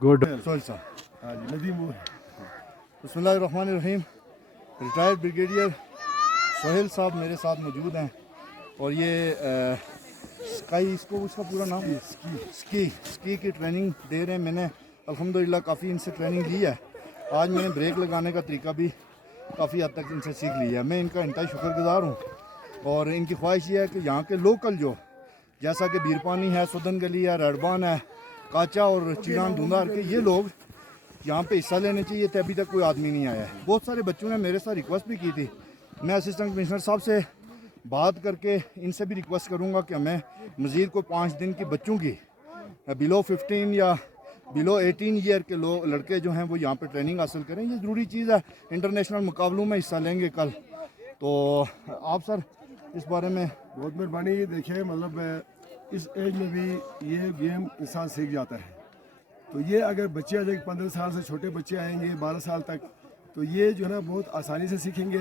Good. Sohail साहब, हाँ जी, नदीम बिस्मिल्लाहिर्रहमानिर्रहीम। रिटायर्ड ब्रिगेडियर सोहेल साहब मेरे साथ मौजूद हैं और ये स्काई, इसको उसका पूरा नाम स्की की ट्रेनिंग दे रहे हैं। मैंने अल्हम्दुलिल्लाह काफ़ी इनसे ट्रेनिंग ली है। आज मैंने ब्रेक लगाने का तरीका भी काफ़ी हद तक इनसे सीख लिया है। मैं इनका इंतहाई शुक्रगुजार हूँ और इनकी ख्वाहिश ये है कि यहाँ के लोकल जो, जैसा कि बीरपानी है, सुदन गली है, रेडबान है, काचा और चीरान धुंधार के, ये लोग यहाँ पे हिस्सा लेने चाहिए थे। अभी तक कोई आदमी नहीं आया है। बहुत सारे बच्चों ने मेरे साथ रिक्वेस्ट भी की थी। मैं असिस्टेंट कमिश्नर साहब से बात करके इनसे भी रिक्वेस्ट करूँगा कि हमें मज़ीद को 5 दिन की बच्चों की बिलो 15 या बिलो 18 ईयर के लोग, लड़के जो हैं वो यहाँ पे ट्रेनिंग हासिल करें। ये ज़रूरी चीज़ है। इंटरनेशनल मुकाबलों में हिस्सा लेंगे कल। तो आप सर इस बारे में। बहुत मेहरबानी। देखिए, मतलब इस एज में भी ये गेम इंसान सीख जाता है। तो ये अगर बच्चे आ जाए 15 साल से छोटे बच्चे आएंगे 12 साल तक, तो ये जो है ना बहुत आसानी से सीखेंगे।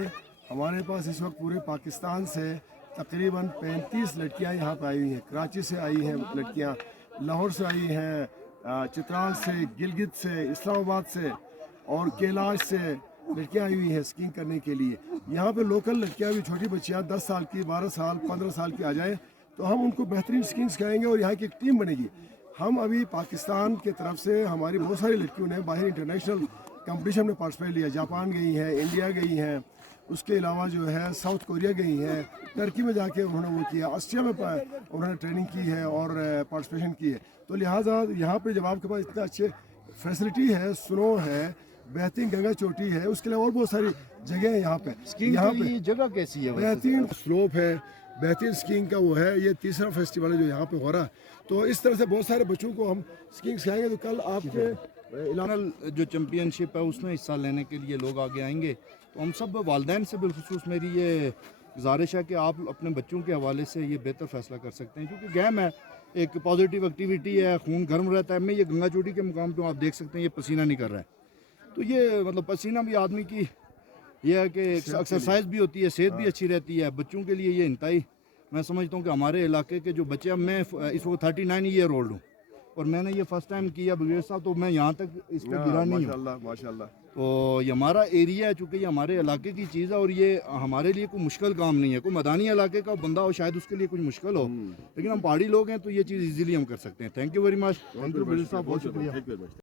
हमारे पास इस वक्त पूरे पाकिस्तान से तकरीबन 35 लड़कियां यहाँ पर आई हुई हैं। कराची से आई हैं लड़कियाँ, लाहौर से आई हैं, चित्राल से, गिलगित से, इस्लामाबाद से और कैलाश से लड़कियाँ आई हुई हैं स्कीइंग करने के लिए। यहाँ पे लोकल लड़कियाँ भी, छोटी बच्चियाँ 10 साल की, 12 साल, 15 साल की आ जाए तो हम उनको बेहतरीन स्कीइंग सिखाएंगे और यहाँ की एक टीम बनेगी। हम अभी पाकिस्तान की तरफ से हमारी बहुत सारी लड़कियों ने बाहर इंटरनेशनल कंपटीशन में पार्टिसिपेट लिया। जापान गई हैं, इंडिया गई हैं, उसके अलावा जो है साउथ कोरिया गई हैं, टर्की में जाके उन्होंने वो किया, ऑस्ट्रिया में उन्होंने ट्रेनिंग की है और पार्टिसिपेशन की है। तो लिहाजा यहाँ पे जब आपके पास इतना अच्छे फैसिलिटी है, स्नो है, बेहतरीन गंगा चोटी है, उसके अलावा और बहुत सारी जगह है यहाँ पे। यहाँ पे जगह कैसी है? बेहतरीन स्लोप है, बेहतरीन स्कीइंग का वो है। ये तीसरा फेस्टिवल है जो यहाँ पे हो रहा है। तो इस तरह से बहुत सारे बच्चों को हम स्कीइंग सिखाएंगे। तो कल आपके जो चैम्पियनशिप है उसमें हिस्सा लेने के लिए लोग आगे आएंगे। तो हम सब वालिदैन से बिलखुसूस मेरी ये गुजारिश है कि आप अपने बच्चों के हवाले से ये बेहतर फैसला कर सकते हैं, क्योंकि गेम है, एक पॉजिटिव एक्टिविटी है, खून गर्म रहता है। मैं ये गंगा चोटी के मुकाम पे आप देख सकते हैं ये पसीना नहीं कर रहा है। तो ये मतलब पसीना भी आदमी की ये है कि एक्सरसाइज भी होती है, सेहत भी अच्छी रहती है। बच्चों के लिए ये इंतहाई, मैं समझता हूँ कि हमारे इलाके के जो बच्चे, अब मैं इस वक्त 39 ईयर ओल्ड हूँ और मैंने ये फर्स्ट टाइम किया ब्रिगेडियर साहब, तो मैं यहाँ तक इस पर गिरा नहीं हूँ। माशाल्लाह। तो ये हमारा एरिया है, चूँकि ये हमारे इलाके की चीज़ है और ये हमारे लिए कोई मुश्किल काम नहीं है। कोई मैदानी इलाके का बंदा हो शायद उसके लिए कुछ मुश्किल हो, लेकिन हम पहाड़ी लोग हैं तो ये चीज़ इजीली हम कर सकते हैं। Thank you very much. Thank you brigadier साहब, बहुत शुक्रिया।